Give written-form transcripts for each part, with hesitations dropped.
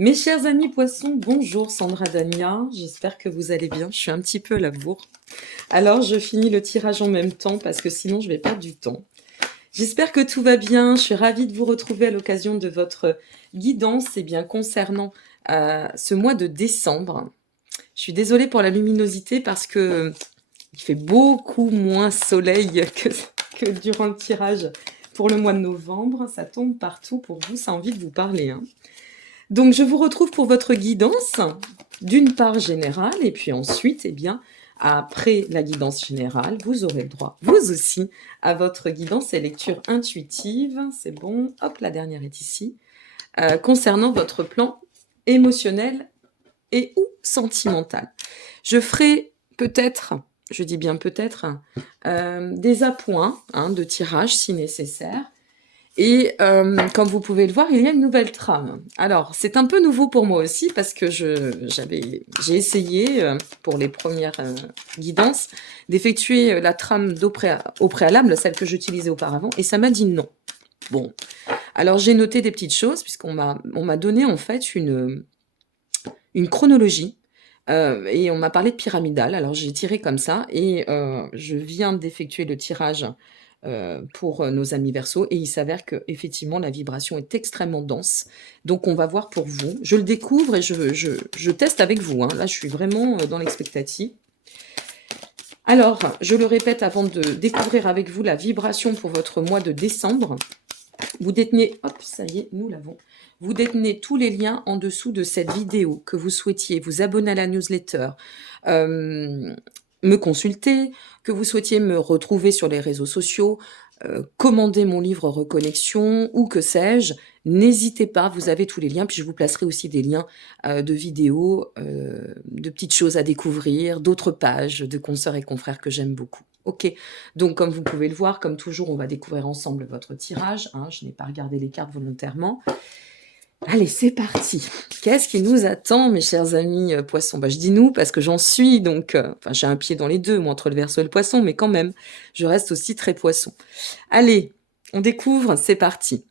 Mes chers amis poissons, bonjour Sandra Dania, j'espère que vous allez bien, je suis un petit peu à la bourre. Alors je finis le tirage en même temps parce que sinon je vais perdre du temps. J'espère que tout va bien, je suis ravie de vous retrouver à l'occasion de votre guidance concernant ce mois de décembre. Je suis désolée pour la luminosité parce que il fait beaucoup moins soleil que durant le tirage pour le mois de novembre. Ça tombe partout pour vous, ça a envie de vous parler, hein. Donc, je vous retrouve pour votre guidance, d'une part générale, et puis ensuite, après la guidance générale, vous aurez le droit, vous aussi, à votre guidance et lecture intuitive. C'est bon, hop, la dernière est ici. Concernant votre plan émotionnel et ou sentimental. Je ferai peut-être, je dis bien peut-être, des appoints de tirage si nécessaire. Et comme vous pouvez le voir, il y a une nouvelle trame. Alors, c'est un peu nouveau pour moi aussi parce que j'ai essayé, pour les premières guidances, d'effectuer la trame au préalable, celle que j'utilisais auparavant, et ça m'a dit non. Bon, alors j'ai noté des petites choses puisqu'on m'a donné en fait une chronologie. Et on m'a parlé de pyramidale, alors j'ai tiré comme ça et je viens d'effectuer le tirage pour nos amis Verseaux et il s'avère que effectivement la vibration est extrêmement dense. Donc on va voir pour vous. Je le découvre et je teste avec vous, hein. Là, je suis vraiment dans l'expectative. Alors, je le répète avant de découvrir avec vous la vibration pour votre mois de décembre. Vous détenez, hop, ça y est, nous l'avons. Vous détenez tous les liens en dessous de cette vidéo, que vous souhaitiez vous abonner à la newsletter, me consulter, que vous souhaitiez me retrouver sur les réseaux sociaux, commander mon livre Reconnexion ou que sais-je. N'hésitez pas, vous avez tous les liens, puis je vous placerai aussi des liens de vidéos, de petites choses à découvrir, d'autres pages de consoeurs et confrères que j'aime beaucoup. Ok, donc comme vous pouvez le voir, comme toujours, on va découvrir ensemble votre tirage, hein. Je n'ai pas regardé les cartes volontairement. Allez, c'est parti. Qu'est-ce qui nous attend, mes chers amis poissons? Je dis nous parce que j'en suis, donc j'ai un pied dans les deux, moi, entre le Verseau et le Poisson, mais quand même, je reste aussi très poisson. Allez, on découvre, c'est parti.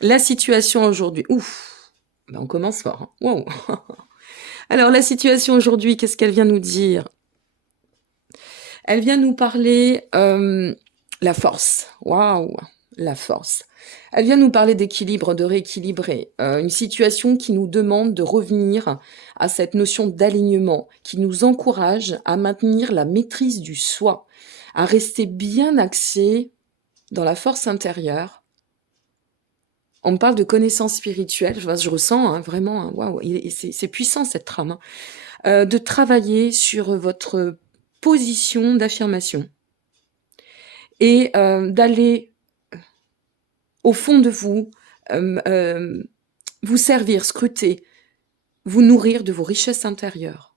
La situation aujourd'hui. Ouf, on commence fort, hein. Wow. Alors, la situation aujourd'hui, qu'est-ce qu'elle vient nous dire? Elle vient nous parler la force. Waouh, la force. Elle vient nous parler d'équilibre, de rééquilibrer. Une situation qui nous demande de revenir à cette notion d'alignement, qui nous encourage à maintenir la maîtrise du soi, à rester bien axé dans la force intérieure. On me parle de connaissance spirituelle, je ressens vraiment, waouh, c'est puissant cette trame. De travailler sur votre position d'affirmation et d'aller au fond de vous, vous servir, scruter, vous nourrir de vos richesses intérieures.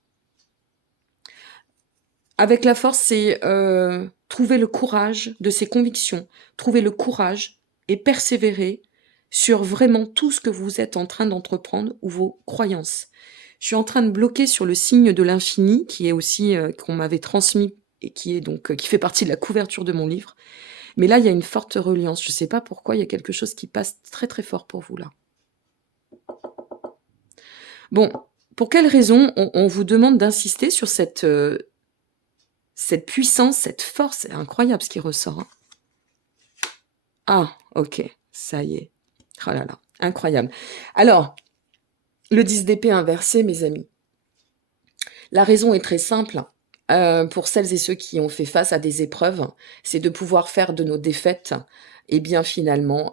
Avec la force, c'est trouver le courage de ses convictions, trouver le courage et persévérer sur vraiment tout ce que vous êtes en train d'entreprendre ou vos croyances. Je suis en train de bloquer sur le signe de l'infini, qui est aussi qu'on m'avait transmis et qui est donc qui fait partie de la couverture de mon livre. Mais là, il y a une forte reliance. Je ne sais pas pourquoi, il y a quelque chose qui passe très très fort pour vous là. Bon, pour quelle raison on vous demande d'insister sur cette puissance, cette force? C'est incroyable ce qui ressort, hein. Ah, ok, ça y est. Oh là là, incroyable. Alors, le 10 d'épée inversé, mes amis. La raison est très simple. Pour celles et ceux qui ont fait face à des épreuves, c'est de pouvoir faire de nos défaites, finalement,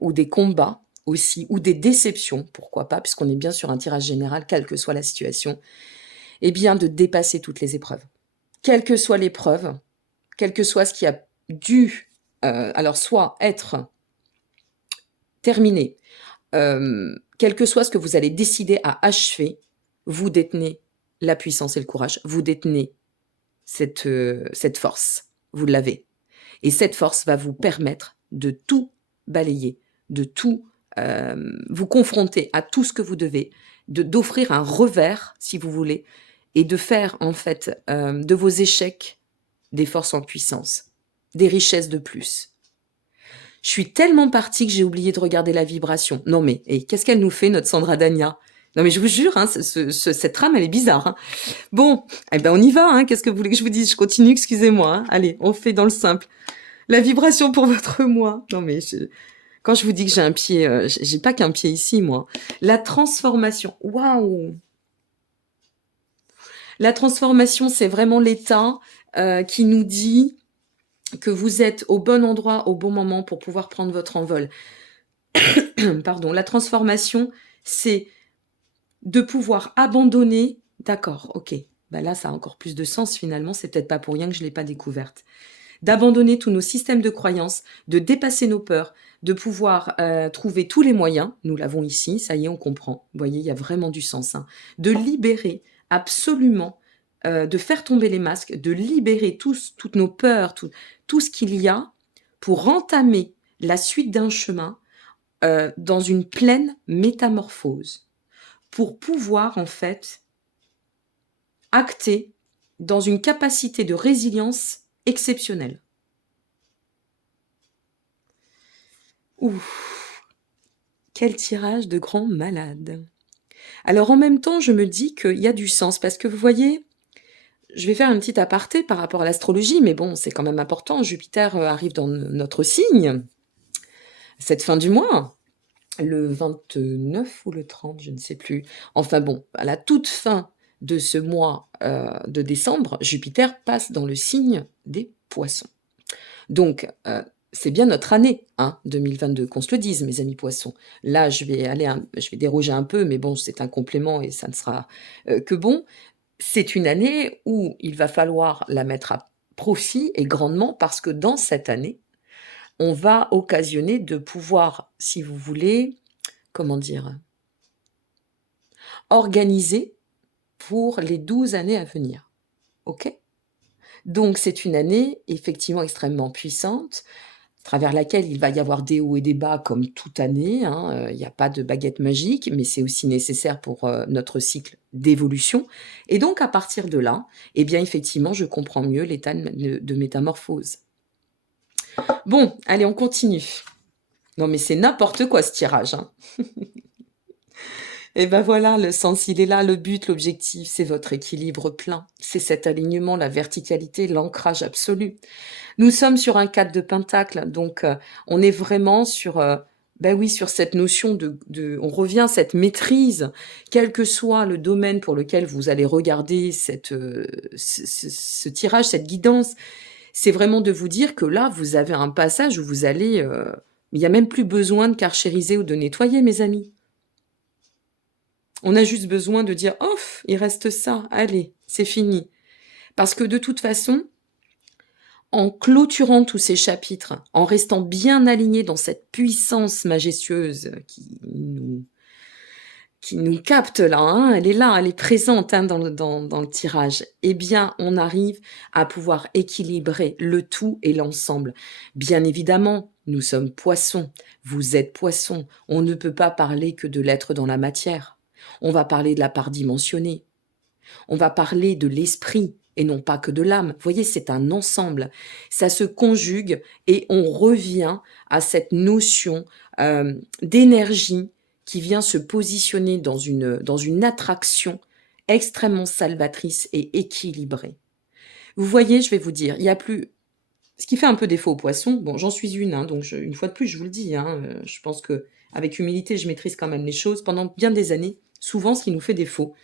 ou des combats aussi, ou des déceptions, pourquoi pas, puisqu'on est bien sur un tirage général, quelle que soit la situation, de dépasser toutes les épreuves. Quelle que soit l'épreuve, quel que soit ce qui a dû, alors soit être terminé, quel que soit ce que vous allez décider à achever, vous détenez la puissance et le courage, vous détenez cette force, vous l'avez. Et cette force va vous permettre de tout balayer, de tout vous confronter à tout ce que vous devez, d'offrir un revers, si vous voulez, et de faire en fait de vos échecs des forces en puissance, des richesses de plus. Je suis tellement partie que j'ai oublié de regarder la vibration. Non mais, qu'est-ce qu'elle nous fait, notre Sandra Dania? Non mais je vous jure, hein, cette trame, elle est bizarre, hein. Bon, eh ben on y va, hein. Qu'est-ce que vous voulez que je vous dise? Je continue, excusez-moi, hein. Allez, on fait dans le simple. La vibration pour votre moi. Non mais quand je vous dis que j'ai un pied, j'ai pas qu'un pied ici, moi. La transformation. Waouh! La transformation, c'est vraiment l'état qui nous dit que vous êtes au bon endroit, au bon moment pour pouvoir prendre votre envol. Pardon. La transformation, c'est de pouvoir abandonner. D'accord, ok. Bah là, ça a encore plus de sens finalement. C'est peut-être pas pour rien que je l'ai pas découverte. D'abandonner tous nos systèmes de croyances, de dépasser nos peurs, de pouvoir trouver tous les moyens. Nous l'avons ici, ça y est, on comprend. Vous voyez, il y a vraiment du sens. Hein. De libérer absolument, de faire tomber les masques, de libérer toutes nos peurs, tout ce qu'il y a pour entamer la suite d'un chemin dans une pleine métamorphose. Pour pouvoir, en fait, acter dans une capacité de résilience exceptionnelle. Ouf, quel tirage de grand malade. Alors en même temps, je me dis qu'il y a du sens, parce que vous voyez, je vais faire une petite aparté par rapport à l'astrologie, mais bon, c'est quand même important. Jupiter arrive dans notre signe, cette fin du mois, le 29 ou le 30, je ne sais plus. Enfin bon, à la toute fin de ce mois de décembre, Jupiter passe dans le signe des Poissons. Donc, c'est bien notre année, hein, 2022, qu'on se le dise, mes amis Poissons. Là, je vais déroger un peu, mais bon, c'est un complément et ça ne sera que bon. C'est une année où il va falloir la mettre à profit et grandement parce que dans cette année, on va occasionner de pouvoir, si vous voulez, comment dire, organiser pour les 12 années à venir. OK? Donc, c'est une année effectivement extrêmement puissante, à travers laquelle il va y avoir des hauts et des bas comme toute année. Hein, il n'y a pas de baguette magique, mais c'est aussi nécessaire pour notre cycle d'évolution. Et donc, à partir de là, eh bien, effectivement, je comprends mieux l'état de métamorphose. Bon, allez, on continue. Non, mais c'est n'importe quoi ce tirage. Hein. Et ben voilà, le sens, il est là, le but, l'objectif, c'est votre équilibre plein. C'est cet alignement, la verticalité, l'ancrage absolu. Nous sommes sur un 4 de pentacle, donc on est vraiment sur, ben oui, sur cette notion on revient à cette maîtrise, quel que soit le domaine pour lequel vous allez regarder ce tirage, cette guidance, c'est vraiment de vous dire que là, vous avez un passage où vous allez, il n'y a même plus besoin de carchériser ou de nettoyer, mes amis. On a juste besoin de dire, off, il reste ça, allez, c'est fini. Parce que de toute façon, en clôturant tous ces chapitres, en restant bien alignés dans cette puissance majestueuse qui nous capte là, hein, elle est là, elle est présente hein, dans le tirage, eh bien, on arrive à pouvoir équilibrer le tout et l'ensemble. Bien évidemment, nous sommes poissons, vous êtes poissons, on ne peut pas parler que de l'être dans la matière. On va parler de la part dimensionnée, on va parler de l'esprit, et non pas que de l'âme. Vous voyez, c'est un ensemble. Ça se conjugue et on revient à cette notion d'énergie qui vient se positionner dans une attraction extrêmement salvatrice et équilibrée. Vous voyez, je vais vous dire, il y a plus... Ce qui fait un peu défaut aux poissons, bon, j'en suis une, hein, donc une fois de plus, je vous le dis, hein, je pense que avec humilité, je maîtrise quand même les choses. Pendant bien des années, souvent, ce qui nous fait défaut,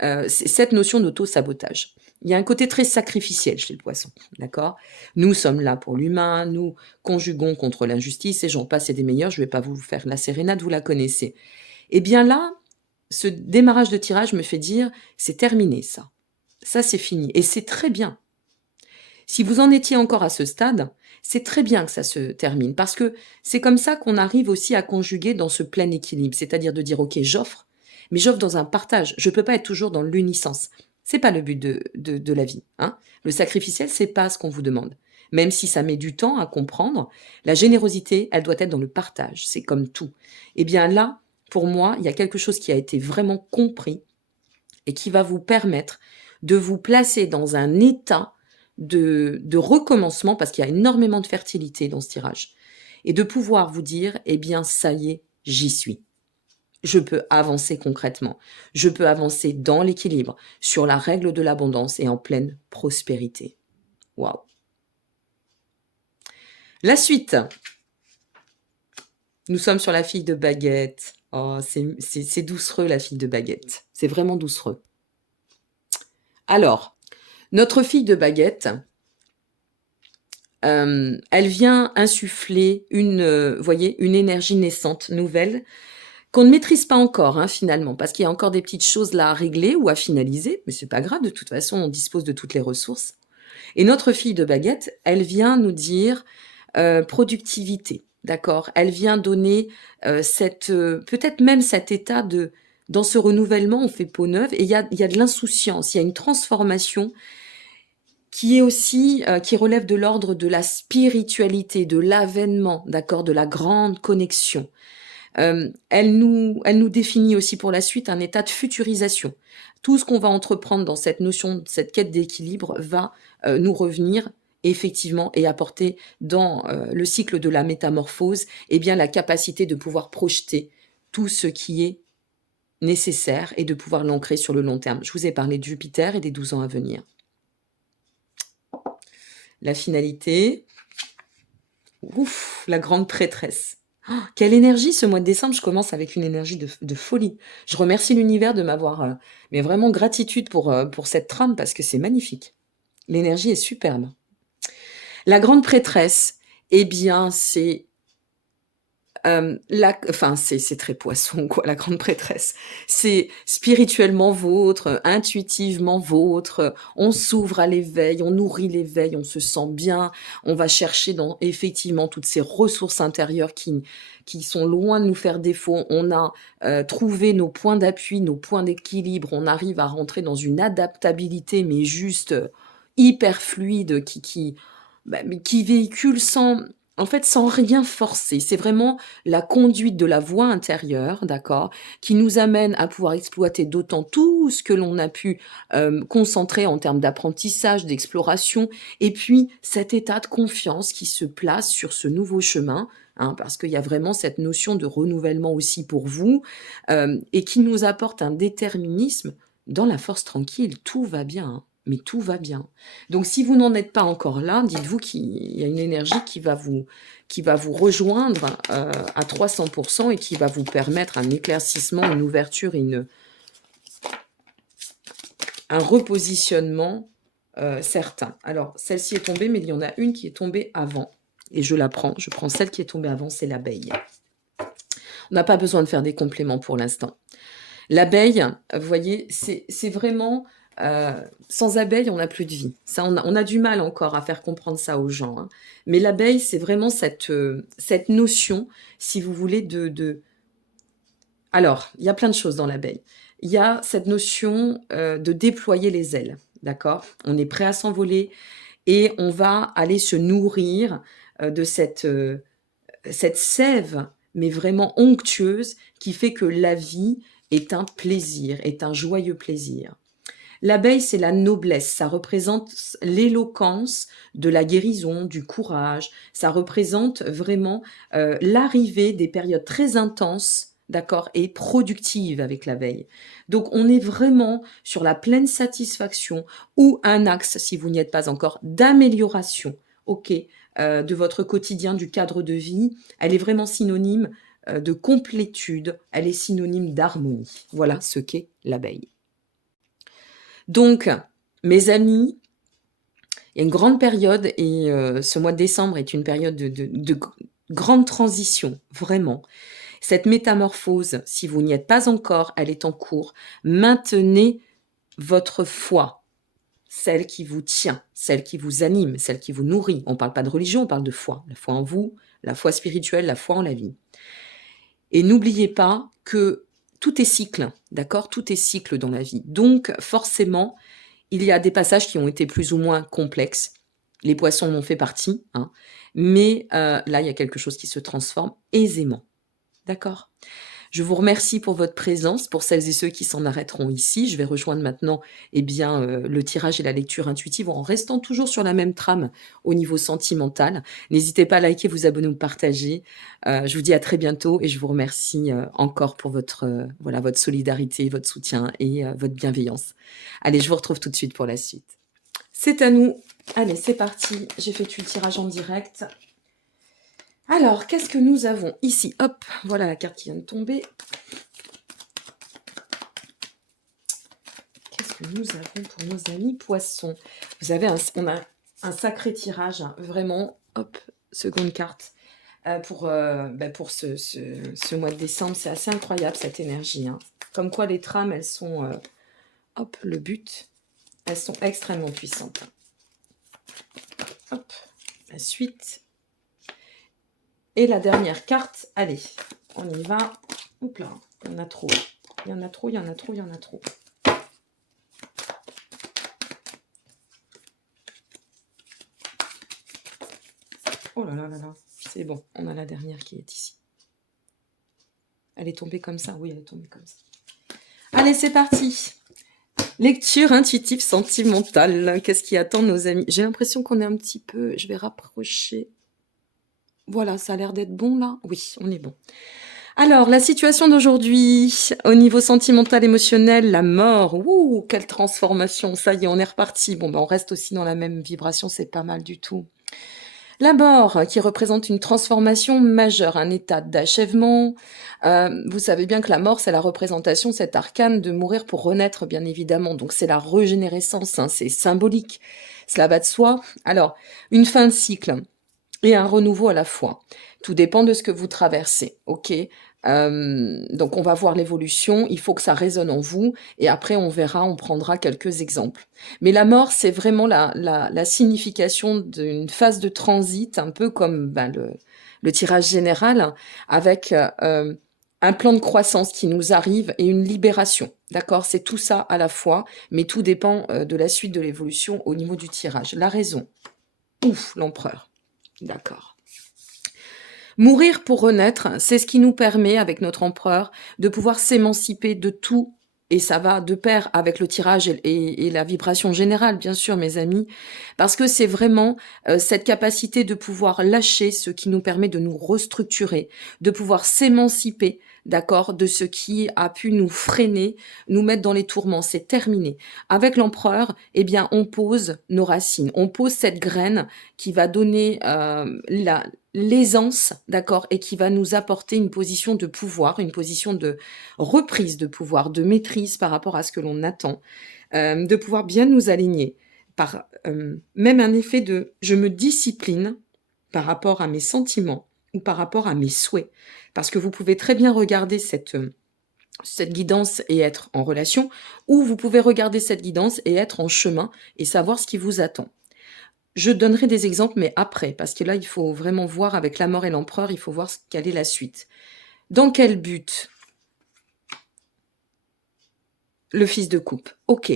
c'est cette notion d'auto-sabotage. Il y a un côté très sacrificiel chez le poisson, d'accord? Nous sommes là pour l'humain, nous conjuguons contre l'injustice, et j'en passe et des meilleurs, je ne vais pas vous faire la sérénade, vous la connaissez. Eh bien là, ce démarrage de tirage me fait dire, c'est terminé ça. Ça, c'est fini. Et c'est très bien. Si vous en étiez encore à ce stade, c'est très bien que ça se termine, parce que c'est comme ça qu'on arrive aussi à conjuguer dans ce plein équilibre, c'est-à-dire de dire, ok, j'offre, mais j'offre dans un partage. Je ne peux pas être toujours dans l'unisens. C'est pas le but de la vie. Hein. Le sacrificiel, c'est pas ce qu'on vous demande. Même si ça met du temps à comprendre, la générosité, elle doit être dans le partage. C'est comme tout. Eh bien là, pour moi, il y a quelque chose qui a été vraiment compris et qui va vous permettre de vous placer dans un état de recommencement, parce qu'il y a énormément de fertilité dans ce tirage, et de pouvoir vous dire, eh bien, ça y est, j'y suis. je peux avancer concrètement. Je peux avancer dans l'équilibre, sur la règle de l'abondance et en pleine prospérité. Waouh! La suite. Nous sommes sur la fille de baguette. Oh, c'est doucereux, la fille de baguette. C'est vraiment doucereux. Alors, notre fille de baguette, elle vient insuffler voyez, une énergie naissante, nouvelle, qu'on ne maîtrise pas encore, hein, finalement, parce qu'il y a encore des petites choses là à régler ou à finaliser, mais c'est pas grave, de toute façon, on dispose de toutes les ressources. Et notre fille de baguette, elle vient nous dire productivité, d'accord? Elle vient donner peut-être même cet état de, dans ce renouvellement, on fait peau neuve, et il y a de l'insouciance, il y a une transformation qui est aussi, qui relève de l'ordre de la spiritualité, de l'avènement, d'accord, de la grande connexion. Elle nous définit aussi pour la suite un état de futurisation. Tout ce qu'on va entreprendre dans cette notion, cette quête d'équilibre va nous revenir effectivement et apporter dans le cycle de la métamorphose, eh bien, la capacité de pouvoir projeter tout ce qui est nécessaire et de pouvoir l'ancrer sur le long terme. Je vous ai parlé de Jupiter et des 12 ans à venir. La finalité. Ouf, la grande prêtresse. Oh, quelle énergie ce mois de décembre, je commence avec une énergie de folie. Je remercie l'univers de m'avoir, mais vraiment gratitude pour cette trame parce que c'est magnifique. L'énergie est superbe. La grande prêtresse, eh bien, c'est c'est très poisson, quoi, la grande prêtresse. C'est spirituellement vôtre, intuitivement vôtre. On s'ouvre à l'éveil, on nourrit l'éveil, on se sent bien. On va chercher dans effectivement toutes ces ressources intérieures qui sont loin de nous faire défaut. On a trouvé nos points d'appui, nos points d'équilibre. On arrive à rentrer dans une adaptabilité, mais juste hyper fluide, mais qui véhicule sans rien forcer. C'est vraiment la conduite de la voie intérieure, d'accord, qui nous amène à pouvoir exploiter d'autant tout ce que l'on a pu concentrer en termes d'apprentissage, d'exploration, et puis cet état de confiance qui se place sur ce nouveau chemin, hein, parce qu'il y a vraiment cette notion de renouvellement aussi pour vous, et qui nous apporte un déterminisme dans la force tranquille. Tout va bien, hein. Mais tout va bien. Donc, si vous n'en êtes pas encore là, dites-vous qu'il y a une énergie qui va vous rejoindre à 300% et qui va vous permettre un éclaircissement, une ouverture et un repositionnement certain. Alors, celle-ci est tombée, mais il y en a une qui est tombée avant. Et je la prends. Je prends celle qui est tombée avant, c'est l'abeille. On n'a pas besoin de faire des compléments pour l'instant. L'abeille, vous voyez, c'est vraiment... sans abeille, on n'a plus de vie. Ça, on a du mal encore à faire comprendre ça aux gens, hein. Mais l'abeille, c'est vraiment cette notion, si vous voulez, Alors, il y a plein de choses dans l'abeille. Il y a cette notion de déployer les ailes, d'accord? On est prêt à s'envoler et on va aller se nourrir de cette sève, mais vraiment onctueuse, qui fait que la vie est un plaisir, est un joyeux plaisir. L'abeille, c'est la noblesse, ça représente l'éloquence de la guérison, du courage, ça représente vraiment l'arrivée des périodes très intenses, d'accord, et productives avec l'abeille. Donc, on est vraiment sur la pleine satisfaction ou un axe, si vous n'y êtes pas encore, d'amélioration, ok, de votre quotidien, du cadre de vie. Elle est vraiment synonyme de complétude, elle est synonyme d'harmonie. Voilà ce qu'est l'abeille. Donc, mes amis, il y a une grande période, et ce mois de décembre est une période de grande transition, vraiment. Cette métamorphose, si vous n'y êtes pas encore, elle est en cours. Maintenez votre foi, celle qui vous tient, celle qui vous anime, celle qui vous nourrit. On ne parle pas de religion, on parle de foi. La foi en vous, la foi spirituelle, la foi en la vie. Et n'oubliez pas que tout est cycle, d'accord? Tout est cycle dans la vie. Donc, forcément, il y a des passages qui ont été plus ou moins complexes. Les poissons en ont fait partie, hein. Mais là, il y a quelque chose qui se transforme aisément. D'accord? Je vous remercie pour votre présence, pour celles et ceux qui s'en arrêteront ici. Je vais rejoindre maintenant le tirage et la lecture intuitive en restant toujours sur la même trame au niveau sentimental. N'hésitez pas à liker, vous abonner ou partager. Je vous dis à très bientôt et je vous remercie encore pour votre solidarité, votre soutien et votre bienveillance. Allez, je vous retrouve tout de suite pour la suite. C'est à nous. Allez, c'est parti. J'ai fait le tirage en direct. Alors, qu'est-ce que nous avons ici? Hop, voilà la carte qui vient de tomber. Qu'est-ce que nous avons pour nos amis poissons? On a un sacré tirage, hein, vraiment. Hop, seconde carte. Pour ce mois de décembre, c'est assez incroyable cette énergie. Hein. Comme quoi les trames, elles sont... hop, le but, elles sont extrêmement puissantes. Hop, la suite... Et la dernière carte, allez, on y va. Oups là, il y en a trop. Il y en a trop, il y en a trop, il y en a trop. Oh là là là là, c'est bon, on a la dernière qui est ici. Elle est tombée comme ça, oui, elle est tombée comme ça. Allez, c'est parti. Lecture intuitive sentimentale. Qu'est-ce qui attend nos amis? J'ai l'impression qu'on est un petit peu... Je vais rapprocher... Voilà, ça a l'air d'être bon là. Oui, on est bon. Alors, la situation d'aujourd'hui, au niveau sentimental, émotionnel, la mort. Ouh, quelle transformation. Ça y est, on est reparti. Bon, ben, on reste aussi dans la même vibration, c'est pas mal du tout. La mort, qui représente une transformation majeure, un état d'achèvement. Vous savez bien que la mort, c'est la représentation, cet arcane de mourir pour renaître, bien évidemment. Donc, c'est la régénérescence, hein, c'est symbolique. Cela va de soi. Alors, une fin de cycle et un renouveau à la fois. Tout dépend de ce que vous traversez, ok? Donc on va voir l'évolution, il faut que ça résonne en vous, et après on verra, on prendra quelques exemples. Mais la mort, c'est vraiment la signification d'une phase de transit, un peu comme le tirage général, avec un plan de croissance qui nous arrive et une libération, d'accord? C'est tout ça à la fois, mais tout dépend de la suite de l'évolution au niveau du tirage. La raison, ouf, l'empereur. D'accord. Mourir pour renaître, c'est ce qui nous permet, avec notre empereur, de pouvoir s'émanciper de tout. Et ça va de pair avec le tirage et la vibration générale, bien sûr, mes amis, parce que c'est vraiment cette capacité de pouvoir lâcher ce qui nous permet de nous restructurer, de pouvoir s'émanciper, d'accord, de ce qui a pu nous freiner, nous mettre dans les tourments. C'est terminé. Avec l'empereur, eh bien, on pose nos racines, on pose cette graine qui va donner l'aisance, d'accord, et qui va nous apporter une position de pouvoir, une position de reprise de pouvoir, de maîtrise par rapport à ce que l'on attend, de pouvoir bien nous aligner par même un effet de je me discipline par rapport à mes sentiments ou par rapport à mes souhaits. Parce que vous pouvez très bien regarder cette guidance et être en relation, ou vous pouvez regarder cette guidance et être en chemin et savoir ce qui vous attend. Je donnerai des exemples, mais après, parce que là, il faut vraiment voir avec la mort et l'empereur, il faut voir quelle est la suite. Dans quel but? Le fils de coupe. Ok.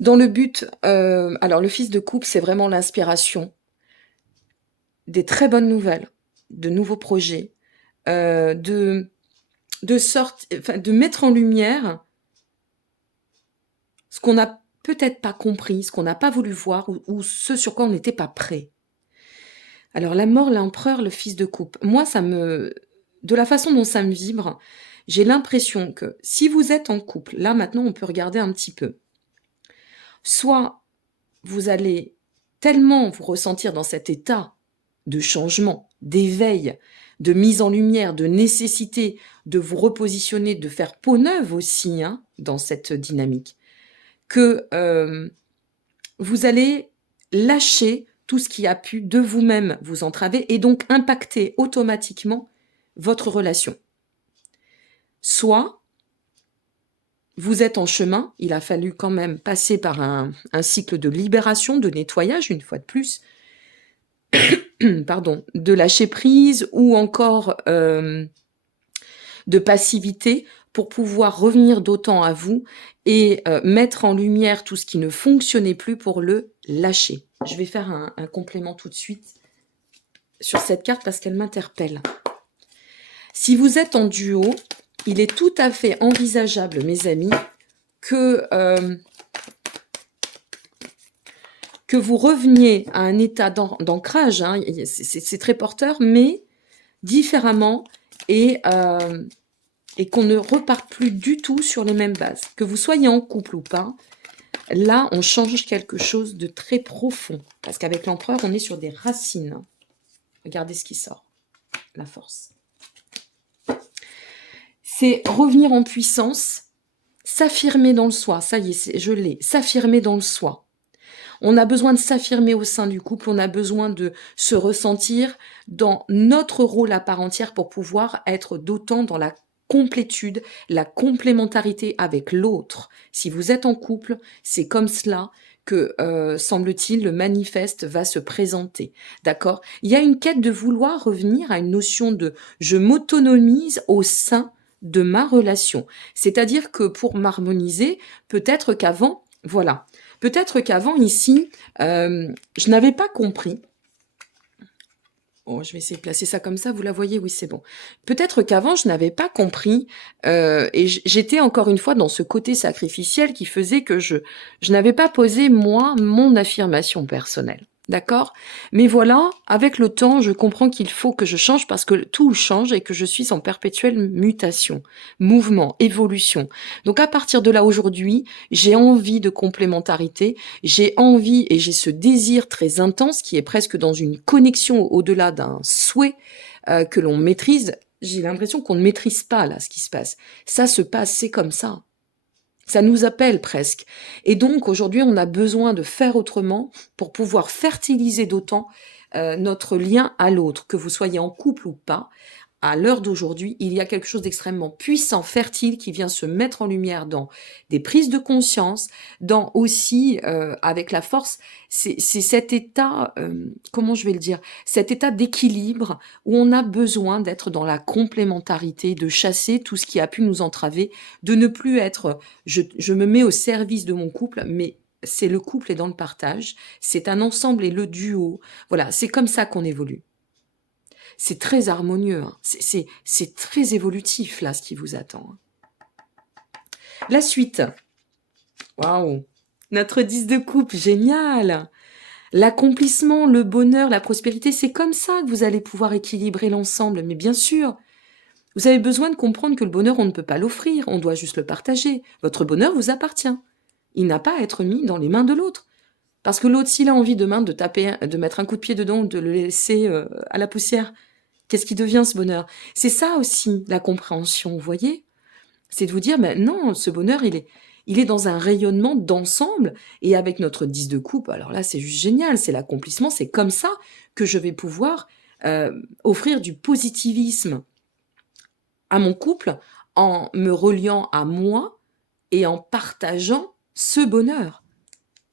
Dans le but, alors le fils de coupe, c'est vraiment l'inspiration, des très bonnes nouvelles, de nouveaux projets, de mettre en lumière ce qu'on n'a peut-être pas compris, ce qu'on n'a pas voulu voir ou ce sur quoi on n'était pas prêt. Alors la mort, l'empereur, le fils de coupe. Moi, de la façon dont ça me vibre, j'ai l'impression que si vous êtes en couple, là maintenant on peut regarder un petit peu. Soit vous allez tellement vous ressentir dans cet état de changement, d'éveil, de mise en lumière, de nécessité de vous repositionner, de faire peau neuve aussi dans cette dynamique, que vous allez lâcher tout ce qui a pu de vous-même vous entraver et donc impacter automatiquement votre relation. Soit vous êtes en chemin, il a fallu quand même passer par un cycle de libération, de nettoyage, une fois de plus, pardon, de lâcher prise ou encore de passivité pour pouvoir revenir d'autant à vous et mettre en lumière tout ce qui ne fonctionnait plus pour le lâcher. Je vais faire un complément tout de suite sur cette carte parce qu'elle m'interpelle. Si vous êtes en duo, il est tout à fait envisageable, mes amis, que vous reveniez à un état d'ancrage, hein, c'est très porteur, mais différemment, et qu'on ne reparte plus du tout sur les mêmes bases. Que vous soyez en couple ou pas, là, on change quelque chose de très profond. Parce qu'avec l'empereur, on est sur des racines. Regardez ce qui sort. La force. C'est revenir en puissance, s'affirmer dans le soi. Ça y est, je l'ai. S'affirmer dans le soi. On a besoin de s'affirmer au sein du couple, on a besoin de se ressentir dans notre rôle à part entière pour pouvoir être d'autant dans la complétude, la complémentarité avec l'autre. Si vous êtes en couple, c'est comme cela que, semble-t-il, le manifeste va se présenter. D'accord? Il y a une quête de vouloir revenir à une notion de « je m'autonomise au sein de ma relation ». C'est-à-dire que pour m'harmoniser, peut-être qu'avant, voilà, peut-être qu'avant, ici, je n'avais pas compris. Oh, je vais essayer de placer ça comme ça, vous la voyez? Oui, c'est bon. Peut-être qu'avant, je n'avais pas compris, et j'étais encore une fois dans ce côté sacrificiel qui faisait que je n'avais pas posé, moi, mon affirmation personnelle. D'accord? Mais voilà, avec le temps, je comprends qu'il faut que je change parce que tout change et que je suis en perpétuelle mutation, mouvement, évolution. Donc à partir de là, aujourd'hui, j'ai envie de complémentarité, j'ai envie et j'ai ce désir très intense qui est presque dans une connexion au-delà d'un souhait que l'on maîtrise. J'ai l'impression qu'on ne maîtrise pas là ce qui se passe. Ça se passe, c'est comme ça. Ça nous appelle presque. Et donc, aujourd'hui, on a besoin de faire autrement pour pouvoir fertiliser d'autant notre lien à l'autre, que vous soyez en couple ou pas. À l'heure d'aujourd'hui, il y a quelque chose d'extrêmement puissant, fertile, qui vient se mettre en lumière dans des prises de conscience, dans aussi, avec la force, c'est cet état, comment je vais le dire, cet état d'équilibre où on a besoin d'être dans la complémentarité, de chasser tout ce qui a pu nous entraver, de ne plus être, je me mets au service de mon couple, mais c'est le couple et dans le partage, c'est un ensemble et le duo. Voilà, c'est comme ça qu'on évolue. C'est très harmonieux, hein. C'est très évolutif, là, ce qui vous attend. La suite. Waouh! Notre 10 de coupe, génial! L'accomplissement, le bonheur, la prospérité, c'est comme ça que vous allez pouvoir équilibrer l'ensemble. Mais bien sûr, vous avez besoin de comprendre que le bonheur, on ne peut pas l'offrir, on doit juste le partager. Votre bonheur vous appartient. Il n'a pas à être mis dans les mains de l'autre. Parce que l'autre, s'il a envie demain de taper, de mettre un coup de pied dedans ou de le laisser à la poussière, qu'est-ce qui devient ce bonheur? C'est ça aussi la compréhension, vous voyez? C'est de vous dire, mais non, ce bonheur, il est dans un rayonnement d'ensemble et avec notre 10 de coupe, alors là, c'est juste génial, c'est l'accomplissement, c'est comme ça que je vais pouvoir offrir du positivisme à mon couple en me reliant à moi et en partageant ce bonheur.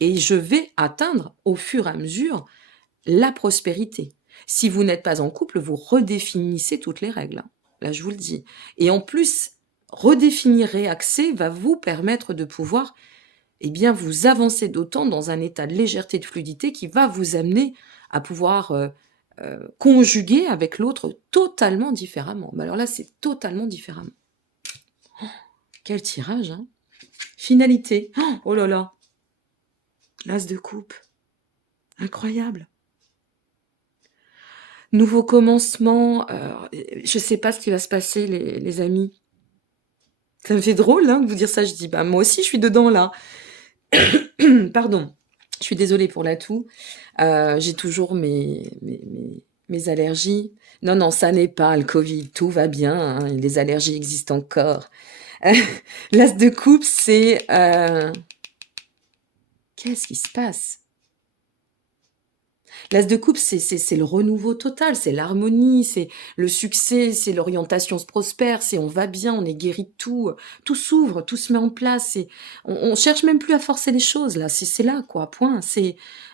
Et je vais atteindre au fur et à mesure la prospérité. Si vous n'êtes pas en couple, vous redéfinissez toutes les règles. Là, je vous le dis. Et en plus, redéfinir, réaxer va vous permettre de pouvoir vous avancer d'autant dans un état de légèreté, de fluidité qui va vous amener à pouvoir conjuguer avec l'autre totalement différemment. Mais alors là, c'est totalement différemment. Oh, quel tirage, hein! Finalité. Oh là là! L'as de coupe. Incroyable. Nouveau commencement, je sais pas ce qui va se passer les amis. Ça me fait drôle, hein, de vous dire ça, je dis: «Bah, moi aussi je suis dedans là». Pardon, je suis désolée pour la toux, j'ai toujours mes allergies. Non, non, ça n'est pas le covid, tout va bien, hein, les allergies existent encore. L'as de coupe, c'est, qu'est-ce qui se passe? L'as de coupe, c'est le renouveau total, c'est l'harmonie, c'est le succès, c'est l'orientation se prospère, c'est on va bien, on est guéri de tout, tout s'ouvre, tout se met en place, on cherche même plus à forcer les choses là, c'est là quoi, point.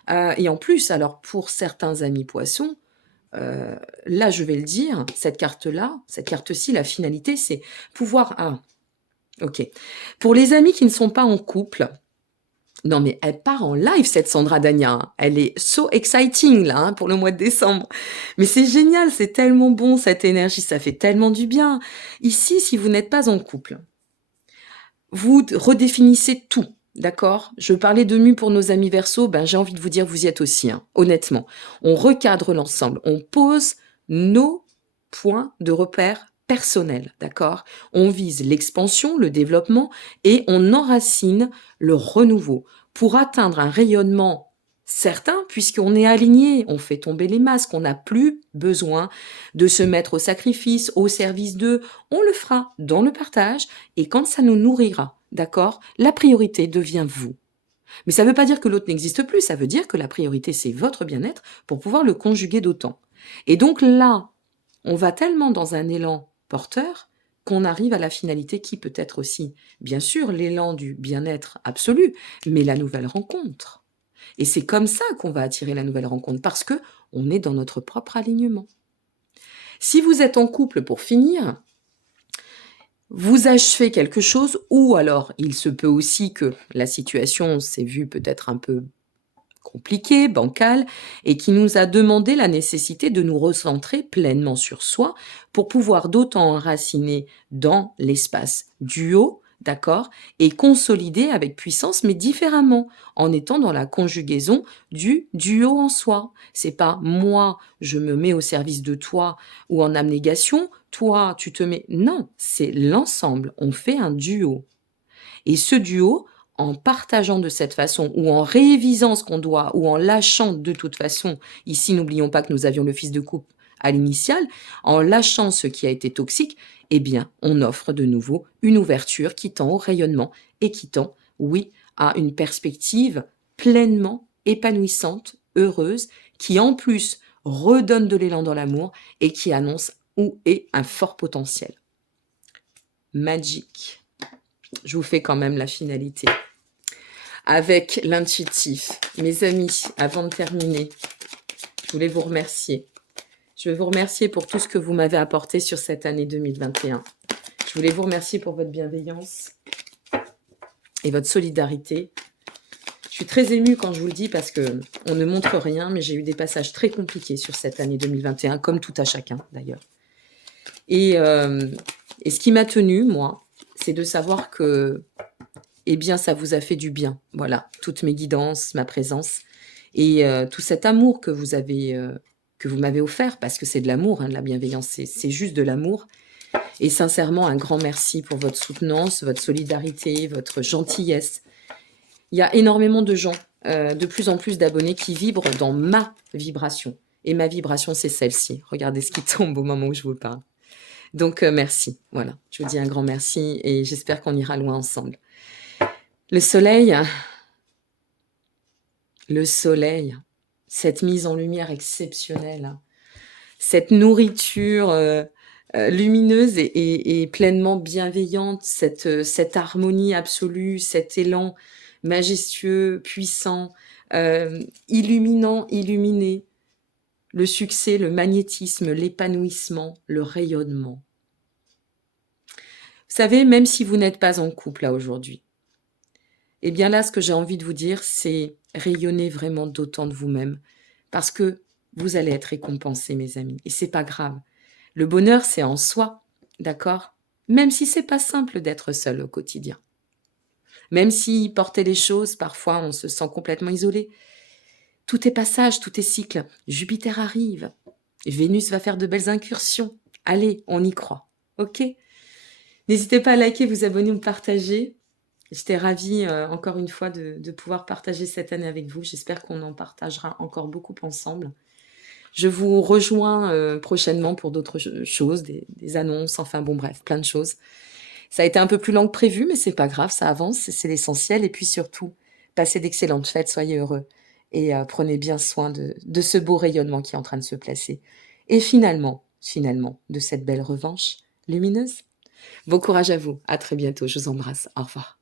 Et en plus, alors pour certains amis poissons, là je vais le dire, cette carte-là, cette carte-ci, la finalité, c'est pouvoir... Ah, ok. Pour les amis qui ne sont pas en couple, Non, mais elle part en live, cette Sandra Dagna, hein. Elle est so exciting, là, hein, pour le mois de décembre. Mais c'est génial, c'est tellement bon, cette énergie, ça fait tellement du bien. Ici, si vous n'êtes pas en couple, vous redéfinissez tout, d'accord? Je parlais de mu pour nos amis Verseaux, ben, j'ai envie de vous dire, vous y êtes aussi, hein, honnêtement. On recadre l'ensemble, on pose nos points de repère personnels, d'accord? On vise l'expansion, le développement et on enracine le renouveau pour atteindre un rayonnement certain, puisqu'on est aligné, on fait tomber les masques, on n'a plus besoin de se mettre au sacrifice, au service d'eux. On le fera dans le partage et quand ça nous nourrira, d'accord, la priorité devient vous. Mais ça ne veut pas dire que l'autre n'existe plus, ça veut dire que la priorité, c'est votre bien-être pour pouvoir le conjuguer d'autant. Et donc là, on va tellement dans un élan porteur qu'on arrive à la finalité qui peut être aussi, bien sûr, l'élan du bien-être absolu, mais la nouvelle rencontre. Et c'est comme ça qu'on va attirer la nouvelle rencontre, parce que on est dans notre propre alignement. Si vous êtes en couple, pour finir, vous achevez quelque chose, ou alors il se peut aussi que la situation s'est vue peut-être un peu compliquée, bancale, et qui nous a demandé la nécessité de nous recentrer pleinement sur soi pour pouvoir d'autant enraciner dans l'espace duo, d'accord, et consolider avec puissance, mais différemment, en étant dans la conjugaison du duo en soi. C'est pas moi, je me mets au service de toi ou en abnégation, toi, tu te mets. Non, c'est l'ensemble. On fait un duo. Et ce duo, en partageant de cette façon, ou en révisant ce qu'on doit, ou en lâchant de toute façon, ici n'oublions pas que nous avions le fils de couple à l'initial, en lâchant ce qui a été toxique, eh bien, on offre de nouveau une ouverture qui tend au rayonnement et qui tend, oui, à une perspective pleinement épanouissante, heureuse, qui en plus redonne de l'élan dans l'amour et qui annonce où est un fort potentiel. Magique. Je vous fais quand même la finalité. Avec l'intuitif, mes amis, avant de terminer, je voulais vous remercier. Je veux vous remercier pour tout ce que vous m'avez apporté sur cette année 2021. Je voulais vous remercier pour votre bienveillance et votre solidarité. Je suis très émue quand je vous le dis parce qu'on ne montre rien, mais j'ai eu des passages très compliqués sur cette année 2021, comme tout à chacun d'ailleurs. Et ce qui m'a tenue, moi, c'est de savoir que, eh bien, ça vous a fait du bien. Voilà, toutes mes guidances, ma présence et tout cet amour que vous m'avez offert, parce que c'est de l'amour, hein, de la bienveillance, c'est juste de l'amour. Et sincèrement, un grand merci pour votre soutenance, votre solidarité, votre gentillesse. Il y a énormément de gens, de plus en plus d'abonnés qui vibrent dans ma vibration. Et ma vibration, c'est celle-ci. Regardez ce qui tombe au moment où je vous parle. Donc, merci. Voilà, je vous dis un grand merci et j'espère qu'on ira loin ensemble. Le soleil, cette mise en lumière exceptionnelle, cette nourriture lumineuse et pleinement bienveillante, cette harmonie absolue, cet élan majestueux, puissant, illuminant, illuminé, le succès, le magnétisme, l'épanouissement, le rayonnement. Vous savez, même si vous n'êtes pas en couple là aujourd'hui, eh bien là, ce que j'ai envie de vous dire, c'est rayonner vraiment d'autant de vous-même, parce que vous allez être récompensés, mes amis, et c'est pas grave. Le bonheur, c'est en soi, d'accord? Même si c'est pas simple d'être seul au quotidien. Même si porter les choses, parfois, on se sent complètement isolé. Tout est passage, tout est cycle. Jupiter arrive. Vénus va faire de belles incursions. Allez, on y croit. Ok? N'hésitez pas à liker, vous abonner ou partager. J'étais ravie, encore une fois, de pouvoir partager cette année avec vous. J'espère qu'on en partagera encore beaucoup ensemble. Je vous rejoins prochainement pour d'autres choses, des annonces, enfin bon bref, plein de choses. Ça a été un peu plus lent que prévu, mais c'est pas grave, ça avance, c'est l'essentiel. Et puis surtout, passez d'excellentes fêtes, soyez heureux. Et prenez bien soin de ce beau rayonnement qui est en train de se placer. Et finalement, de cette belle revanche lumineuse. Bon courage à vous, à très bientôt, je vous embrasse, au revoir.